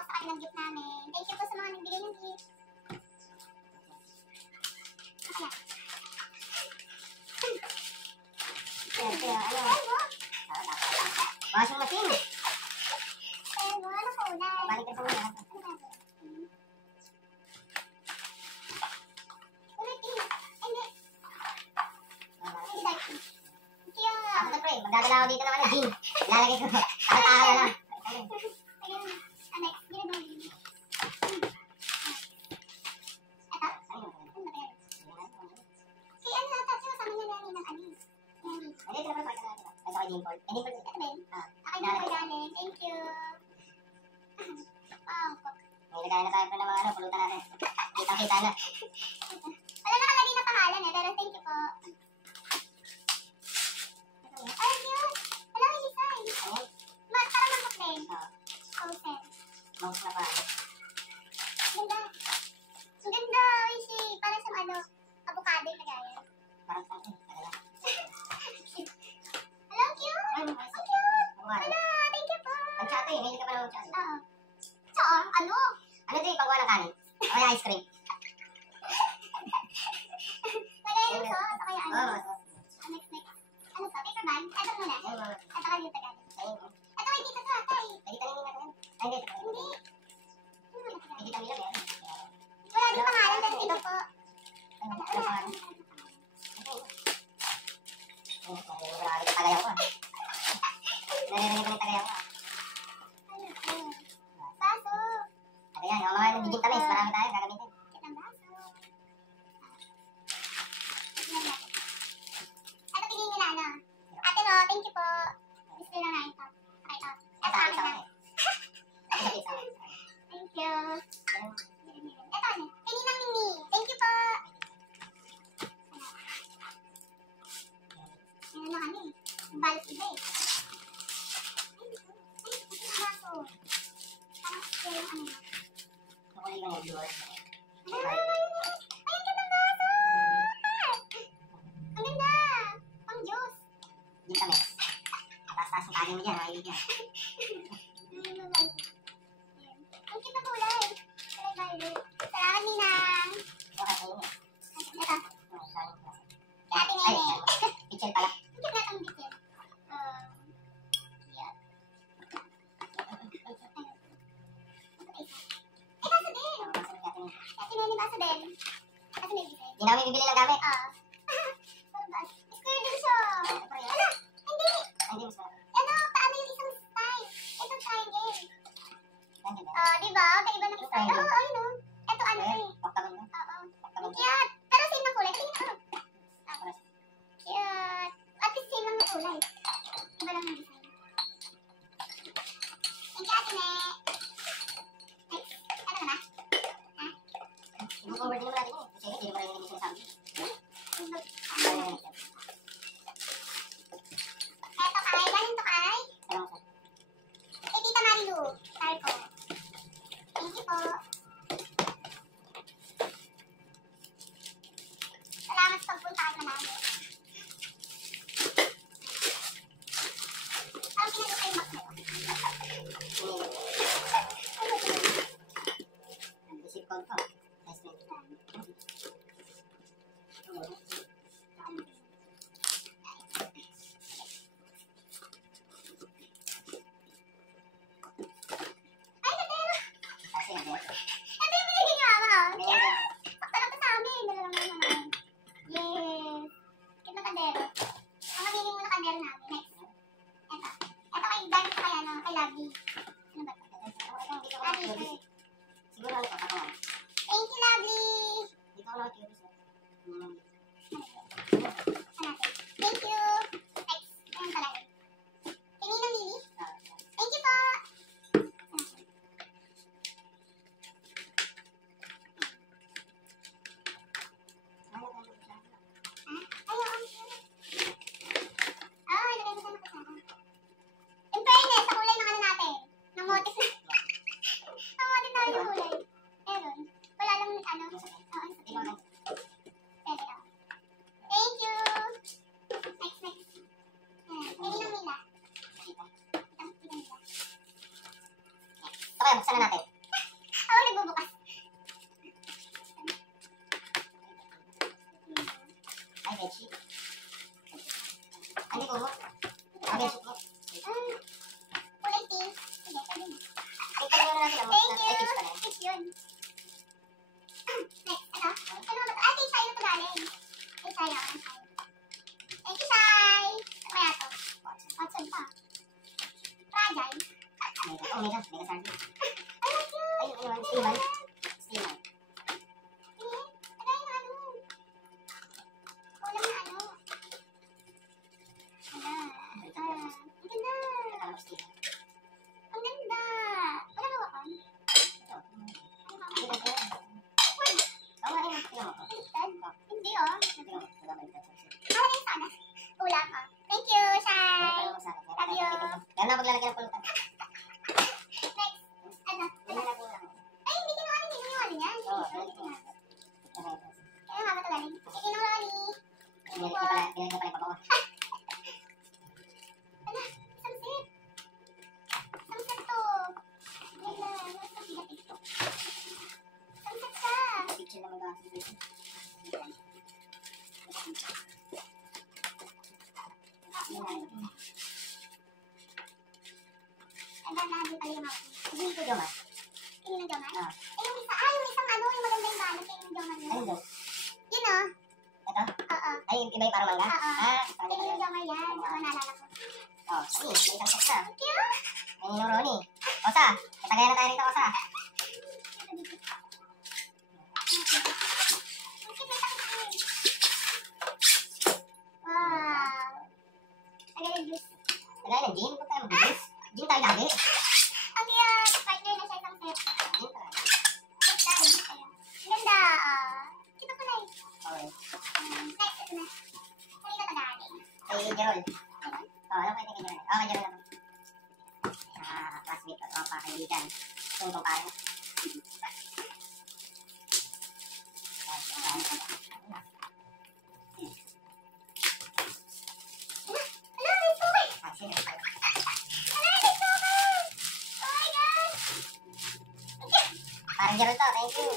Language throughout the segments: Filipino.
magbukas sa kanilang gift namin. Thank you po sa mga nagbigay ng gift. Washing machine. Pero, ano kulay? Balik ka sa muna. Ako na pre, magdadala ako dito naman ng gin. Lalagay ko. Takal-takal na lang. Thank you. Wow. May lagay na tayo pa ng mga pulutan natin. Kitang-kita na. Wala nakalagay na pangalan eh, pero thank you po. Ay, cute! Wala may design. Parang manghot din. Frozen. Mouse na pa. Ganda. Ang ganda, Wishi. Parang sa avocado yung lagayan. Parang sa akin. Hello, cute! Ang cute! Wala, thank you po. Ang chato eh. May ka pa naman chato. Oo. Saan? Ano? Ano ito yung pangkuha ng kanin? O kaya ice cream? Lagayan ng sauce, o kaya ano? Oo. Next. Ano to? Paper bag? Ito muna. Ito ka dito galing. Ito may dito to, ata eh. Pwede tanongin natin yan. Ay, hindi. Hindi. Pwede tanongin lang yan. Wala din pangalan, pero thank you po. Ano pangalan? Marami ka tagayaw ko. Naririnig ko ng tagayaw ko. Baso. At yan, yung mga nagiging tamis, marami tayo gagamitin. Kitang baso. Ito piliin nila, ano? Ate no, thank you po. Gusto lang na ito. Okay, ito. Ito akin na. Thank you. Ito ano? Pininang Mimi. Thank you po. Ano na kami? Balas iba eh. Ay, ito baso. Parang yung ano. Nakulay ka ng blue. Ay, ang ganda ng baso! Ang ganda! Pang juice. Hindi tamis. Taas-taas yung kanin mo dyan, mga ibig yan. Ang cute na kulay. Kulay violet. Salamat, Ninang. Okay, ayun yan. Ito. Kaya Ate Ay, Nene. pichel pala. Ang cute na itong bitin. Cute. Ay, baso din. Ate Nene, baso din. Baso din bitin. Hindi namin bibili ng gamit. Square din siya. Ala, hindi. Hindi mo sa... Ano, paano yung isang style? Itong triangle. Ganyan ba? Diba? Kaiba ng style. Oo, ayun o. Ito ano Eh, eh. octagon ba? Oo. Octagon. Cute. Pero same ng kulay. Tingnan ko. Cute. At least same lang ng kulay. Iba lang ng design. Thank you, Ate Ne. Next. Ito na ba? I-forward din naman natin yun. Kasi hindi mo rin yung sinasabi. Ito kay. Galing to kay. Salamat sa... Kay Tita Marilu. Tarko. Thank you po. Salamat sa pagpunta kay Manalo. Ang pinalo kayo makmo. Isip ko ito. Test me. Ay, katero! Kasi nga, boss. Ito yung binigay niyo, Mama. Ayan, ayan. Sakta lang to sa amin. Dala lang naman namin. Yes. Cute na kandero. Ang mamili mo na kandero namin. Next. Ito. Ito kay Dance kay ano, kay Lovely. Ano ba ito? Lovely. Siguro ano pa, katawan. Thank you, Lovely. Hindi ko ako nakakibis. Ano natin? Thank you. Next. Ayan pala yun. Tingin ng Lily. Thank you po. Ay, ilagay ko sa nakasama. In fairness, sa kulay ng ano natin. Ng motif na. Ang motif namin ng kulay. Meron. Wala lang ano. Oo, ano sa tingin. Pwede lang. Thank you. Next. Ayan. Tingin ng Mila. Ito, tingin ng Mila. Okay, buksan na natin. sheet. Hindi ko mo. Okay, sheet mo. Kulay pink. Sige, pwede na. Pink pala muna natin. Thank you. Ay, tips pala. Tips yun. Next, ano? Ano ba ito? Kay Shai na ito galing. Kay Shai ako. Thank you, Shai. Ano kaya ito? Watson pa. Fragile. Oh, mega sardi. Ay, ang cute. Ay, ano man, Steaman. Steaman. Tingin. Tagay na ano. Kulang na ano. Wala. Ang ganda. Akala ko Steaman. Ang ganda. Wala hawakan. Ito. Ang Hindi hawakan. ka kaya. Uy, Oo, ano yun? Tingnan mo. baliktad. Hindi oh. Tingnan mo. Nababaliktad sa susunod. Ah, wala yung sana. Kulang ah. Thank you, Shai. Meron pa sa akin. Love you. Meron na maglalagyan ng pulutan. Next. Ano? Tingnan natin lang. Ay, hindi kinuha ni Rolly yan. Oo, Kaya Okay. nga ba ito galing? Sige, ng Rolly. Binigyan pala yung pabawa. Ala, isang set. Isang set to. Wala, wala sa bigat ito. Isang set ka. Picture naman ba? Ang ganda, hindi pala yung mouth. Hindi ko Jomar. Tingin ng Jomar? Ah. Eh, yung isa, yung isang ano, yung maganda yung balot, yung Jomar yun. Ayun doon. Yun oh. Ito? Oo. Ay, iba yung parang mangga? Oo. Ah, parang Tingin yun. yung Jomar yan. Oo, naalala ko. Oh, ay, may isang set na. Ang cute. May ninuro ni. Osa, katagaya na tayo rito, Osa. Ito dito. Ang cute, may takip eh. Wow. Tagay ng juice. Tagay ng gin? Ba't tayo mag-juice? Gin tayo lagi. Ang cute. Partner na siya isang set. Gin tayo. Set tayo. Ang ganda. Cute ako na eh. Okay. Next, ito na. Kanina ito galing. Kay Gerald. Ayun. Oh, ano kayo kay Gerald? Okay, Gerald naman. Ah, classmate at tropa, kaibigan. Yung kumpare mo. Ala, may suki. Ah, sige. Ala, may suki. Oh my God. Ang cute. Parang Gerald to, thank you.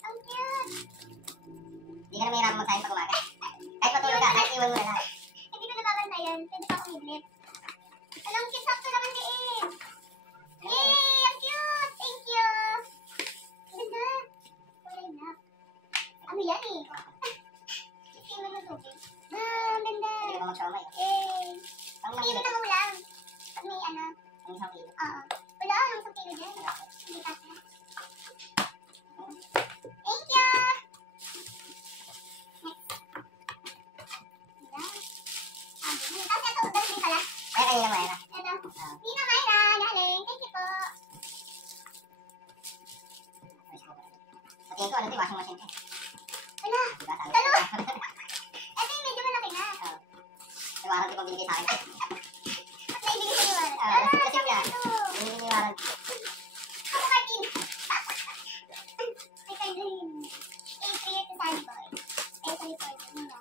Ang cute. Hindi ka na mahirap magsahin pag umaga. Kahit matulog ka, kahit iwan mo na lahat. Hindi ko nababantayan. Pwede pa akong idlip. Ala, ang cute. Sakto naman din. Yay! Ang cute. Thank you. Ang ganda. Kulay na. Ano yan eh? Tingnan mo tubig. Ah, ang ganda. Hindi ka pa mag-shawma eh. Yay. Ang Kilo mahirap. ng ulam. Pag may ano. Ang isang kilo. Oo. Wala, ang isang kilo dyan. Hindi kasi. Thank you! Next. Wala. Tapos ito, udang din pala. Ay, kanina mahirap. Ito. Ah, Nina Mayra, galing. Thank you po. sa tingin ko, ano ito, washing machine ko. Wala. Diba, sabi ko. Dalawa. Ito yung medyo malaki na. May warranty pa binigay sa akin. At naibigay sa iwan. Ah, kasi nga. ito. Binigay yung warranty. Ako Martin. May card rin. A3 to Sunny Boy. Ay, sorry po. Nila.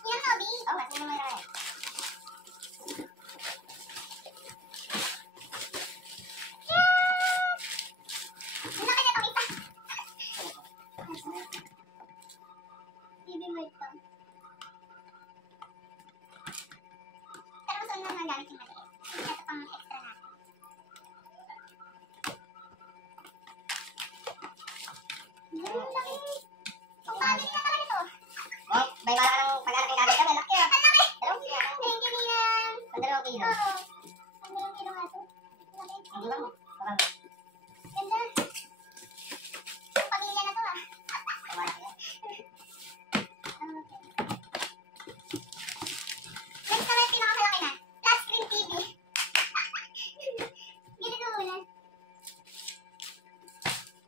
Yan, Toby. Oo, kasi naman mahirap eh. Ang laki na itong isa. Baby mo ito. Pero mas unang nagamit yung maliit. Ito pang extra natin. Ang laki. Ang pagod na talaga ito. Oh, may bala ka ng pag-anak yung gamit kami. Laki ah. Ang laki. Dalawang kilo. Thank you, Liam. Ang dalawang kilo. Oo. Ang dalawang kilo nga ito. Ang laki. Ang diba mo? Parang, Ganda. Ang pamilya na to ah. wala ka yan. Okay. Next naman yung pinakamalaki na. Flat screen TV. Ganito muna.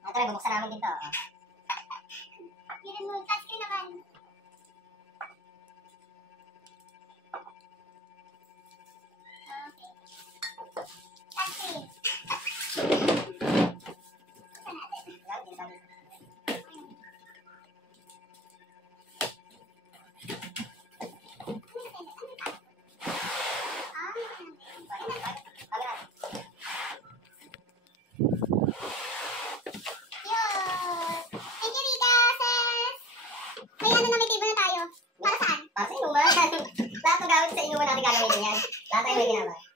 Ito rin, bubuksan namin dito. Oh. Ganito muna. Flat screen naman. Okay. Flat screen. Buksan natin. Yan, ginagawa dito. sa inuman natin gagawin yan. Lahat tayo may ginagawa.